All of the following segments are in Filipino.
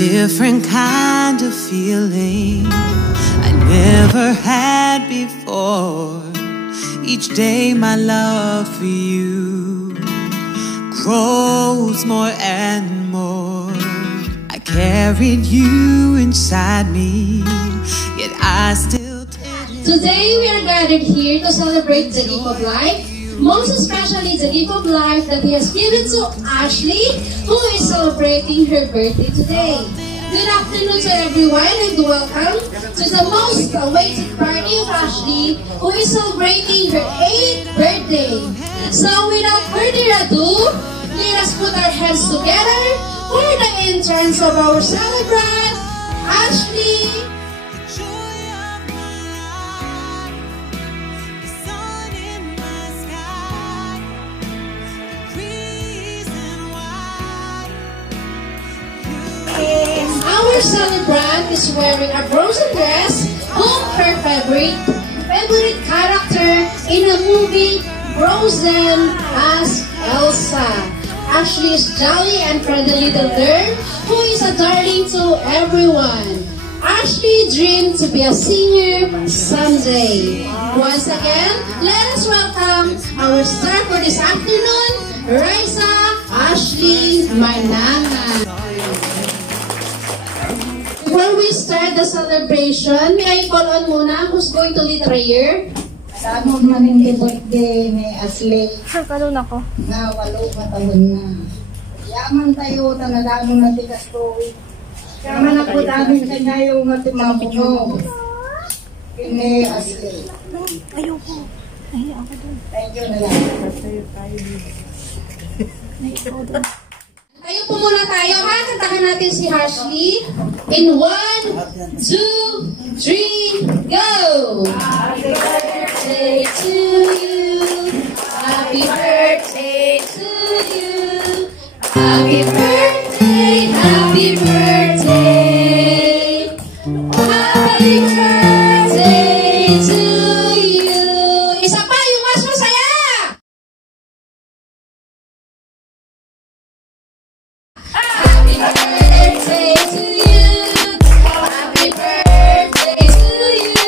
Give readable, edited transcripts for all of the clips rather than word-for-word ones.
different kind of feeling I never had before. Each day my love for you grows more and more. I carried you inside me, yet I still didn't. Today we are gathered here to celebrate the gift of life, most especially the gift of life that He has given to Ashley, who is celebrating her birthday today. Good afternoon to everyone and welcome to the most awaited party of Ashley, who is celebrating her 8th birthday. So without further ado, let us put our hands together for the entrance of our celebrant, Ashley. Our celebrant is wearing a frozen dress of her favorite character in the movie Frozen as Elsa. Ashley is jolly and friendly little girl who is a darling to everyone. Ashley dreamed to be a singer someday. Once again, let us welcome our star for this afternoon, Raisa Ashley Mananga. Before we start the celebration, may I call on muna who's going to lead prayer? Sabog namin kay birthday ni Ashley. Kalun ako. Na 8 taon na. Yaman tayo, tanadamon na tigas ko. Yaman na po namin kanya yung matimamuno. Kini Ashley. Ayoko. Ay, ako dun. Thank you na lang. Tayo po muna tayo ha. Kantahan natin si Ashley. In 1, 2, 3, go! Happy birthday to you. Happy birthday to you. Happy birthday, happy birthday. Happy birthday to you. Isa pa, yung mas masaya. Happy birthday to you. Happy birthday to you.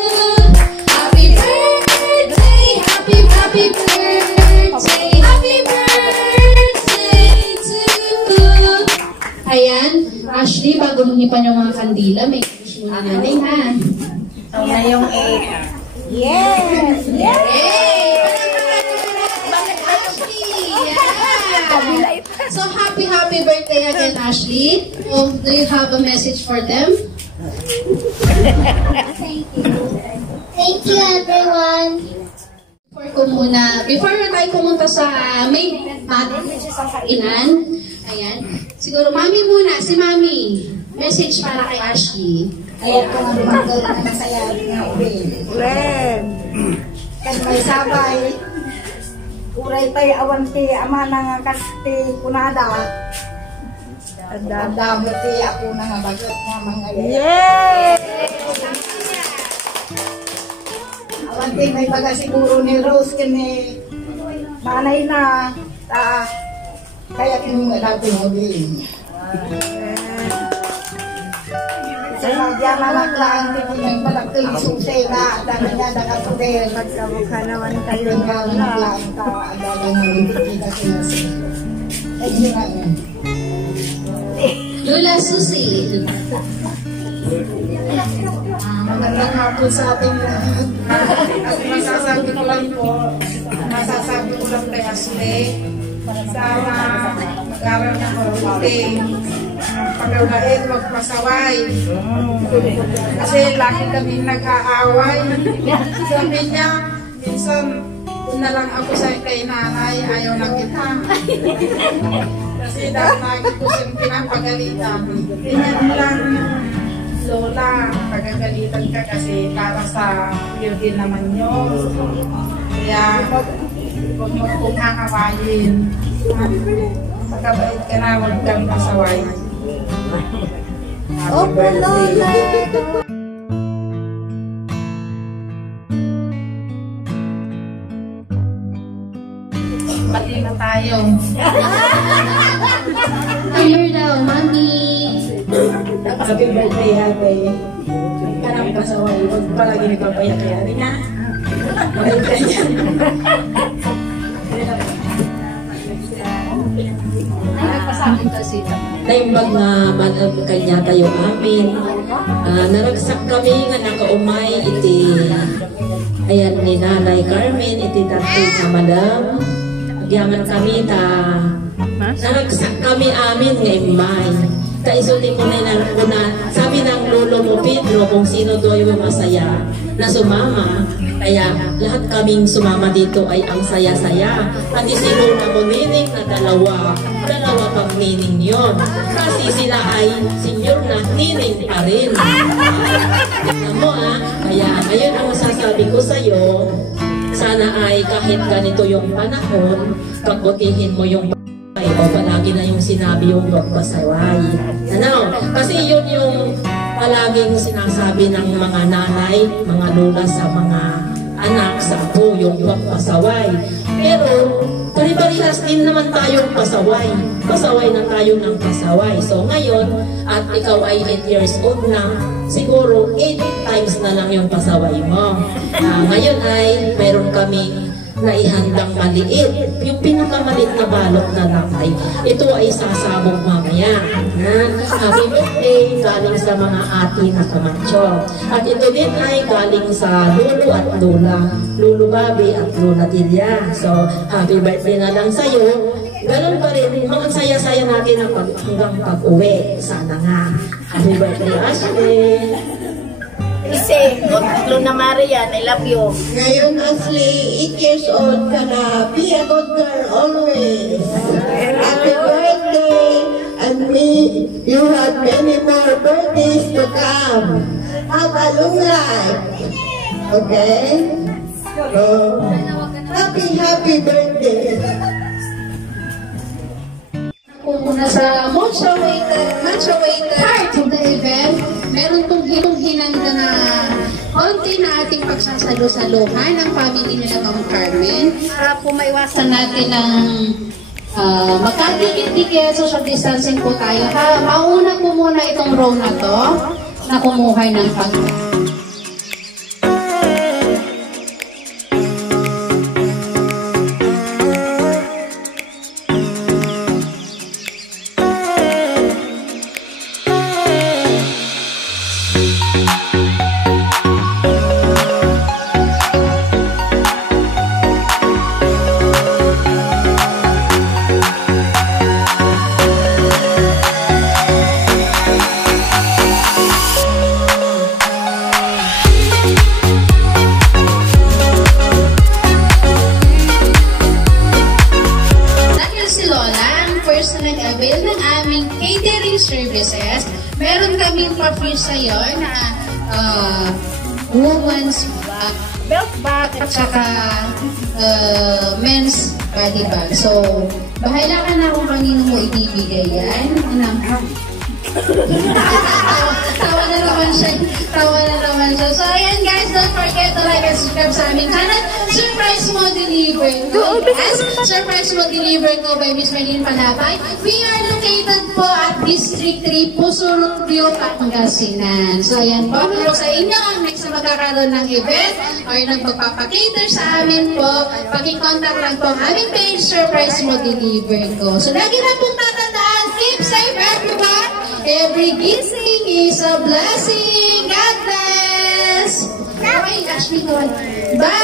Happy birthday, happy birthday. Happy birthday to you. Ayan, Ashley, bago manghipan yung mga kandila, may wish muna natin ha. Ito na yung 8. Yes! Yes! Hey! Ashley! Yeah! So happy birthday again, Ashley. Do you have a message for them? Thank you, everyone. Before na tayo pumunta sa may kainan, ayan, siguro mami muna, si mami, message para kay Ashley. Ayaw ko nga lumagal na masaya na uli. Ren. Kan may sabay. Uray tayo awan ti ama nga kasti kunada. Ang dami ti ako na nga bagot nga mga Yay! awan ti may baga siguro ni Rose kini manay na kaya kini nga dati huling. Sa diyan lang ti punyang malakil susay na dami na nakasuder. Magkamukha naman tayo Ayun nga nga lang ka adala nga hindi kita sinasi. Ayun nga. Lola Susi. Magandang hapon sa ating lahat. At masasabi ko lang kay Ashley, sana mag-aral ng mabuti. Pag-aulain, huwag pasaway. Kasi lagi kami nag-aaway. Sabi niya, minsan, doon na lang ako sa kay nanay, ayaw na kita. Kasi dahil lagi ko siyang pinapagalitan. Ganyan lang, Lola, pagagalitan ka kasi para sa iyo din naman yun. Kaya, huwag mo kong kakawayin. Magkabait ka na, huwag kang pasaway. Happy birthday. Pati na tayo. Here daw, mami. Happy birthday, ate. Kanang pasaway. Huwag palagi nagpapayak kaya. Hindi na. Mabait ka yan. Naimbag na manag kanya tayo amin. Naragsak kami nga nakaumay iti ayan ni Nanay Carmen iti tatay sa madam. Agyaman kami ta naragsak kami amin nga imay. Kaisutin ko na sabi ng lolo mo Pedro kung sino daw yung masaya na sumama. Kaya lahat kaming sumama dito ay ang saya-saya. At isino na mo nining na dalawa pang nining yon. Kasi sila ay senior na nining pa rin. Alam mo kaya ngayon ang masasabi ko sa'yo, sana ay kahit ganito yung panahon, pagbutihin mo yung o palagi na yung sinabi yung pagpasaway. Ano? Kasi yun yung palaging sinasabi ng mga nanay, mga lola sa mga anak sa apo, yung pagpasaway. Pero pari-parihas din naman tayong pasaway. Pasaway na tayo ng pasaway. So ngayon, at ikaw ay 8 years old na, siguro 8 times na lang yung pasaway mo. Ngayon ay meron kaming naihandang maliit. Yung pinakamaliit na balot na lakay, ito ay sasabog mamaya. Happy birthday galing sa mga ati na kamacho. At ito din ay galing sa lolo at lola, Lolo Babi at Lola Tilia. So, happy birthday na lang sa'yo. Ganun pa rin, mga saya-saya natin hanggang pag-uwi. Sana nga. Happy birthday, Ashley! Kasi, Luna Maria, I love you. Ngayon, Ashley, 8 years old ka na. Be a good girl always. Happy birthday. And you have many more birthdays to come. Have a long life. Okay? So, happy birthday. Kung nasa matcha waiter part of the event, meron pong hinanda na konti na ating pagsasalo-saluhan ng family nila Ma'am Carmen. Para po maiwasan natin ng magkadikit-dikit, social distancing po tayo. Mauna po muna itong row na to na kumuhay ng services. Meron kaming pa-free sa'yo na woman's belt bag at saka men's body bag. So, bahala ka na kung kanino mo ibibigay yan. Tawa na naman siya. So, ayan guys, don't forget to like and subscribe sa aming channel. Surprise mo deliver ko. Yes, surprise mo deliver ko by Miss Marlene Panabay. We are located po at District 3, Pusurutio, Pangasinan. So, ayan po. Kung sa inyo ang next na magkakaroon ng event or nagpapakater sa amin po, pag-contact lang po ang aming page, surprise mo deliver ko. So, lagi na pong tatandaan, keep safe everyone. Every giving is a blessing. God bless. Okay, Ashley, go on. Bye.